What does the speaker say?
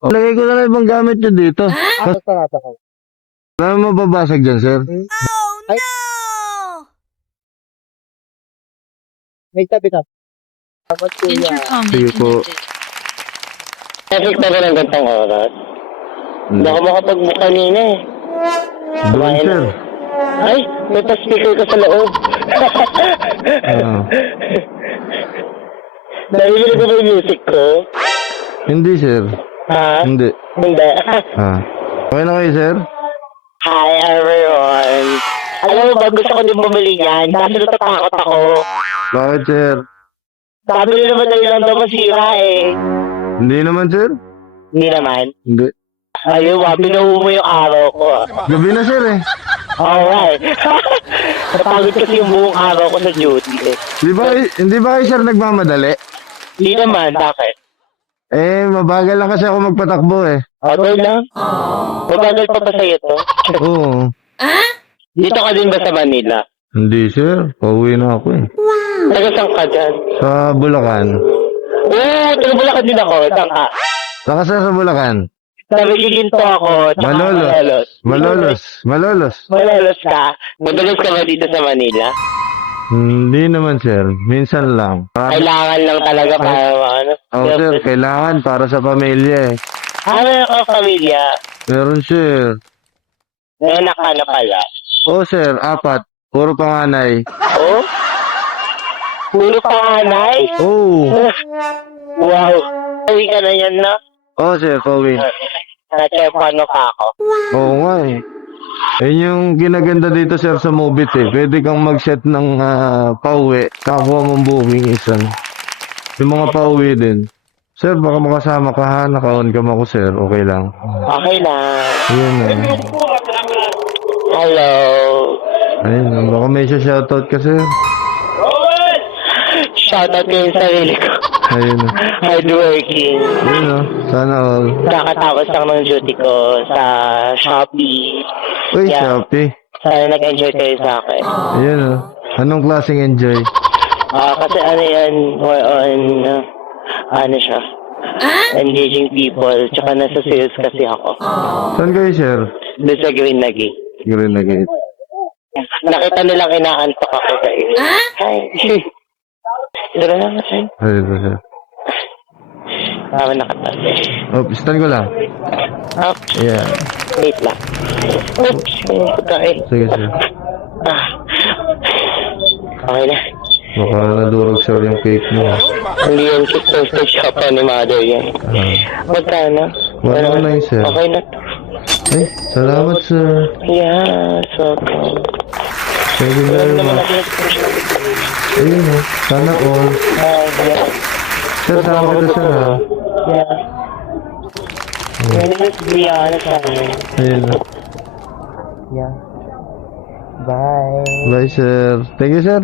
Lagay ko na lang ibang gamit nyo dito. Wala mo mababasag dyan, sir? Ay, may tabi ka. Dapat kuya. Intercom Sige po. connected. Traffic na ba ng gantong oras? Hindi ako makapag-book kanina eh. Doon, sir. Ay, may pa-speaker ka sa loob. Ah. Nahihili ko ba yung music ko? Hindi, sir. Ha? Hindi. Hindi. Ah. Okay na kayo, sir? Hi everyone. Alam mo ba, gusto ko din bumili yan. Kaso natatakot ako. Bakit, sir? Sabi nyo naman na ilang daw masira eh. Hindi naman, sir? Hindi naman. Hindi. Ayun, binuho mo yung araw ko. Gabi na, sir, eh. Alright. Napagod kasi yung buong araw ko sa duty eh. Hindi ba kayo, sir, nagmamadali? Hindi naman, bakit? Eh, mabagal lang kasi ako magpatakbo, eh. Okay lang. Mabagal pa ba sa'yo to? Oo. Dito ka din ba sa Manila? Hindi, sir. Pauwi na ako, eh. Taga saan ka dyan? Sa Bulacan. Oo, taga Bulacan din ako. Saan ka? Saka, sir, sa Bulacan. Sabi giginto ako. Tsaka Malolos. Malolos. Malolos. Malolos ka? Madalos ka ba dito sa Manila? Hindi naman, sir. Minsan lang. Kailangan lang talaga para ano? Oo, sir. Kailangan para sa pamilya, eh. Meron ka pamilya? Meron, sir. May anak ka na pala. Oo, sir. 4. Puro panganay. Oh? Puro panganay? Oo. Wow. Sabi ka na yan na? Oo, sir. Pauwi. Check paano ka ako? Oo nga, eh. Ayun yung ginaganda dito, sir, sa Mobit, eh. Pwede kang mag-set ng pauwi. Kakuha mong booking isang. Yung mga pauwi din. Sir, baka makasama ka, ha? Naka-on cam ako, sir. Okay lang. Okay na. Ayun, eh. Hello. Ayun, baka may shoutout ka, sir. Shoutout ko yung sarili ko. Ayun, Hardworking. ayun, oh. Sana all. Kakatapos lang ng duty ko sa Shopee. Uy, Yeah. Shopee. Sana nag-enjoy kayo sa akin. Ayun, oh. Anong klaseng enjoy? Kasi ano yan, more on, ano siya, engaging people. Tsaka nasa sales kasi ako. Saan kayo, sir? Doon sa Green na Gate. Green na gate. Nakita nilang inaantok ako guys. Hi. Dito na natin. Ayun, sir. Tama nakatabi. Oh, stand ko lang. Up. Yeah. Wait lang. Oops. Yung pagkain. Sige, sir. Ah. Okay na. Baka nadurog, sir, yung cake mo. Hindi yan toasted shop ni mother yan. Magkano? Wala na yun, sir. Okay na to. Ay, salamat, sir. Yeah, so Thank you very much. Ayun, oh. Sana all. yeah. Sir, sama kita, sir, ha? Yeah. Let's be honest sa akin. Ayun, oh. Yeah. Bye. Bye, sir. Thank you, sir.